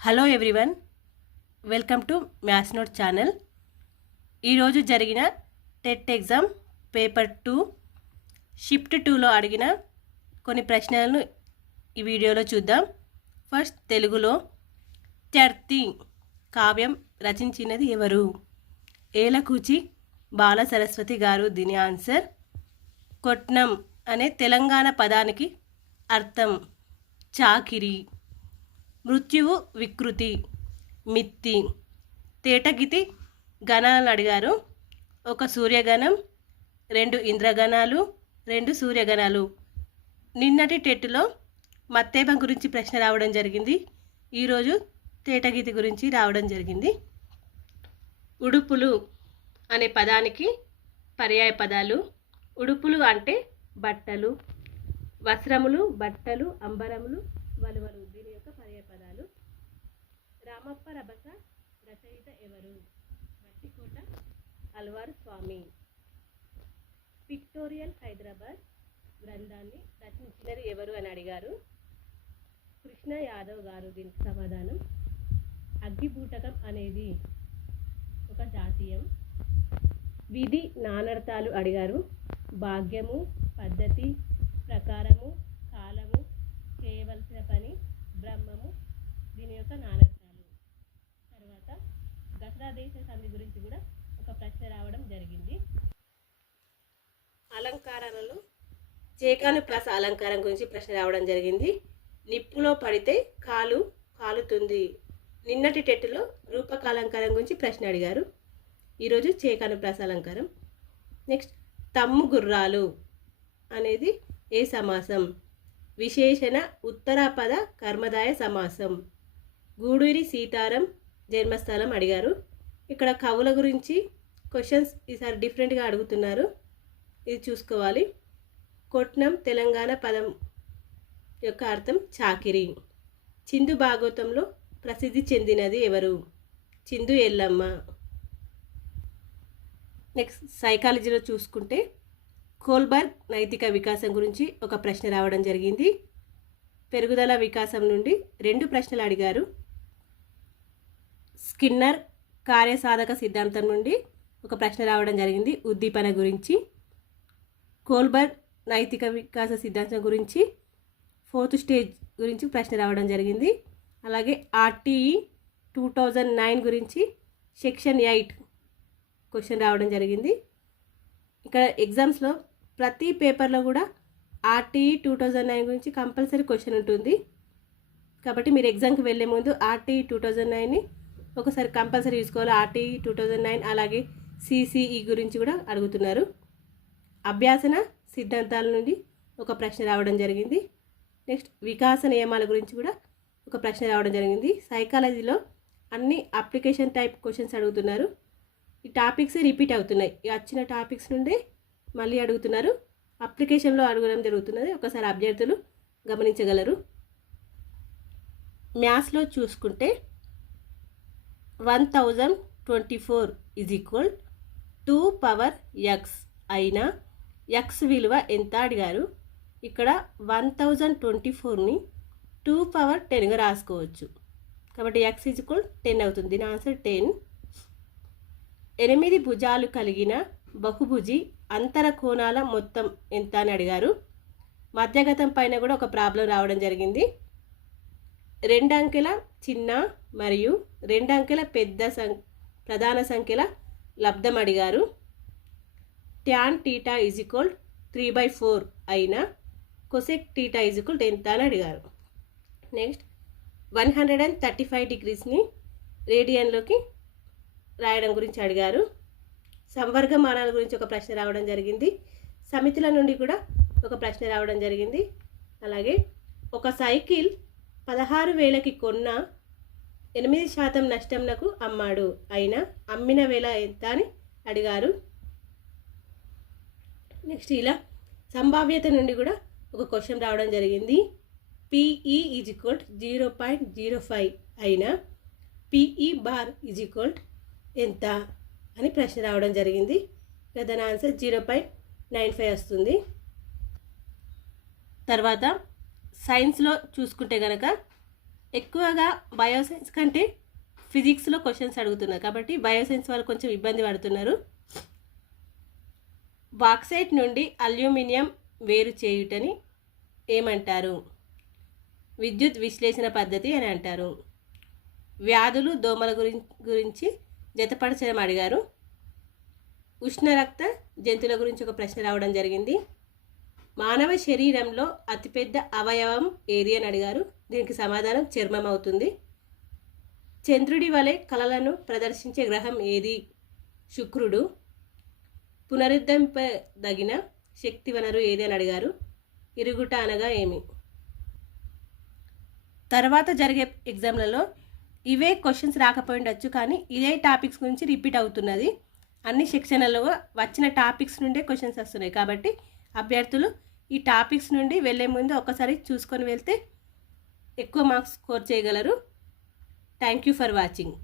Hello everyone, welcome to maths note channel. ఈరోజు జరిగిన TET exam paper 2 shift 2లో అడిగిన కొన్ని ప్రశ్నలను ఈ వీడియోలో చూద్దాం. ఫస్ట్ తెలుగులో త్యర్థి కావ్యం రచించినది ఎవరు? ఏలకూచి బాల సరస్వతి గారు. దీని ఆన్సర్. కొట్నం అనే తెలంగాణ పదానికి అర్థం చాకిరి. మృత్యువు వికృతి మిత్తి. తేటగితి గణాలను అడిగారు. ఒక సూర్యగణం, 2 ఇంద్రగణాలు, 2 సూర్యగణాలు. నిన్నటి టెట్లో మత్తేపం గురించి ప్రశ్న రావడం జరిగింది. ఈరోజు తేటగితి గురించి రావడం జరిగింది. ఉడుపులు అనే పదానికి పర్యాయ పదాలు. ఉడుపులు అంటే బట్టలు, వస్త్రములు, బట్టలు, అంబరములు, వలువలు. దీని యొక్క పర్యాయ పదాలు. రామప్ప రభస రచయిత ఎవరు? మట్టికోట అల్వార్ స్వామి. పిక్టోరియల్ హైదరాబాద్ గ్రంథాన్ని రచించినది ఎవరు అని అడిగారు. కృష్ణ యాదవ్ గారు. దీనికి సమాధానం. అగ్గిబూటకం అనేది ఒక జాతీయం. విధి నానర్థాలు అడిగారు. భాగ్యము, పద్ధతి, ప్రకారము, కాలము, చేయవలసిన పని, బ్రహ్మము. దీని యొక్క నానర్థాలు. తర్వాత దసరా దేశ సంధి గురించి కూడా ఒక ప్రశ్న రావడం జరిగింది. అలంకారాలలో చేకాను ప్లస్ అలంకారం గురించి ప్రశ్న రావడం జరిగింది. నిప్పులో పడితే కాలు కాలుతుంది. నిన్నటి టెట్లో రూపక అలంకారం గురించి ప్రశ్న అడిగారు. ఈరోజు చేకాను ప్లస్ అలంకారం. నెక్స్ట్ తమ్ము గుర్రాలు అనేది ఏ సమాసం? విశేషణ ఉత్తరాపద కర్మదాయ సమాసం. గూడూరి సీతారాం జన్మస్థలం అడిగారు. ఇక్కడ కవుల గురించి క్వశ్చన్స్ ఈసారి డిఫరెంట్గా అడుగుతున్నారు. ఇది చూసుకోవాలి. కొట్నం తెలంగాణ పదం యొక్క అర్థం చాకిరి. చిందు భాగవతంలో ప్రసిద్ధి చెందినది ఎవరు? చిందు ఎల్లమ్మ. నెక్స్ట్ సైకాలజీలో చూసుకుంటే కోల్బర్గ్ నైతిక వికాసం గురించి ఒక ప్రశ్న రావడం జరిగింది. పెరుగుదల వికాసం నుండి 2 ప్రశ్నలు అడిగారు. స్కిన్నర్ కార్యసాధక సిద్ధాంతం నుండి ఒక ప్రశ్న రావడం జరిగింది ఉద్దీపన గురించి. కోల్బర్గ్ నైతిక వికాస సిద్ధాంతం గురించి 4th స్టేజ్ గురించి ప్రశ్న రావడం జరిగింది. అలాగే ఆర్టీఈ 2009 గురించి సెక్షన్ 8 క్వశ్చన్ రావడం జరిగింది. ఇక్కడ ఎగ్జామ్స్లో ప్రతి పేపర్లో కూడా ఆర్టీఈ 2009 గురించి కంపల్సరీ క్వశ్చన్ ఉంటుంది. కాబట్టి మీరు ఎగ్జామ్కి వెళ్ళే ముందు ఆర్టీఈ 2009ని ఒకసారి కంపల్సరీ చూసుకోవాలి. ఆర్టీఈ 2009 అలాగే సిసిఈ గురించి కూడా అడుగుతున్నారు. అభ్యాసన సిద్ధాంతాల నుండి ఒక ప్రశ్న రావడం జరిగింది. నెక్స్ట్ వికాస నియమాల గురించి కూడా ఒక ప్రశ్న రావడం జరిగింది. సైకాలజీలో అన్ని అప్లికేషన్ టైప్ క్వశ్చన్స్ అడుగుతున్నారు. ఈ టాపిక్స్ రిపీట్ అవుతున్నాయి. వచ్చిన టాపిక్స్ నుండి మళ్ళీ అడుగుతున్నారు. అప్లికేషన్లో అడగడం జరుగుతున్నది. ఒకసారి అభ్యర్థులు గమనించగలరు. మ్యాథ్స్లో చూసుకుంటే 1024 = 2 పవర్ x అయినా x విలువ ఎంత అడిగారు. ఇక్కడ 1024ని 2 పవర్ 10గా రాసుకోవచ్చు. కాబట్టి x = 10 అవుతుంది. దీని ఆన్సర్ 10. 8 భుజాలు కలిగిన బహుభుజి అంతర కోణాల మొత్తం ఎంత అని అడిగారు. మధ్యగతం పైన కూడా ఒక ప్రాబ్లం రావడం జరిగింది. 2 అంకెల చిన్న మరియు 2 అంకెల పెద్ద ప్రధాన సంఖ్యల లబ్ధం అడిగారు. tan θ = 3/4 అయినా cosec θ = ఎంత అని అడిగారు. నెక్స్ట్ 135 డిగ్రీస్ని రేడియన్లోకి రాయడం గురించి అడిగారు. సంవర్గమానాల గురించి ఒక ప్రశ్న రావడం జరిగింది. సమితుల నుండి కూడా ఒక ప్రశ్న రావడం జరిగింది. అలాగే ఒక సైకిల్ 16,000కి కొన్న 8% నష్టంనకు అమ్మాడు. అయినా అమ్మిన వేల ఎంత అని అడిగారు. నెక్స్ట్ ఇలా సంభావ్యత నుండి కూడా ఒక క్వశ్చన్ రావడం జరిగింది. PE = 0.05 అయినా PE బార్ = ఎంత అని ప్రశ్న రావడం జరిగింది. దాని ఆన్సర్ 0.95 వస్తుంది. తర్వాత సైన్స్లో చూసుకుంటే కనుక ఎక్కువగా బయోసైన్స్ కంటే ఫిజిక్స్లో క్వశ్చన్స్ అడుగుతున్నారు కాబట్టి బయోసైన్స్ వాళ్ళు కొంచెం ఇబ్బంది పడుతున్నారు. బాక్సైట్ నుండి అల్యూమినియం వేరు చేయుటని ఏమంటారు? విద్యుత్ విశ్లేషణ పద్ధతి అని అంటారు. వ్యాధులు దోమల గురించి జతపరచడం అడిగారు. ఉష్ణరక్త జంతువుల గురించి ఒక ప్రశ్న రావడం జరిగింది. మానవ శరీరంలో అతిపెద్ద అవయవం ఏది అని అడిగారు. దీనికి సమాధానం చర్మం అవుతుంది. చంద్రుడి వలె కళలను ప్రదర్శించే గ్రహం ఏది? శుక్రుడు. పునరుద్ధరింపదగిన శక్తి వనరు ఏది అని అడిగారు. ఇరుగుట అనగా ఏమి? తర్వాత జరిగే ఎగ్జామ్లలో ఇవే క్వశ్చన్స్ రాకపోయిండొచ్చు, కానీ ఇదే టాపిక్స్ గురించి రిపీట్ అవుతున్నది. అన్ని సెక్షన్లలో వచ్చిన టాపిక్స్ నుండే క్వశ్చన్స్ వస్తున్నాయి కాబట్టి అభ్యర్థులు ఈ టాపిక్స్ నుండి వెళ్ళే ముందు ఒకసారి చూసుకొని వెళ్తే ఎక్కువ మార్క్స్ స్కోర్ చేయగలరు. Thank you for watching.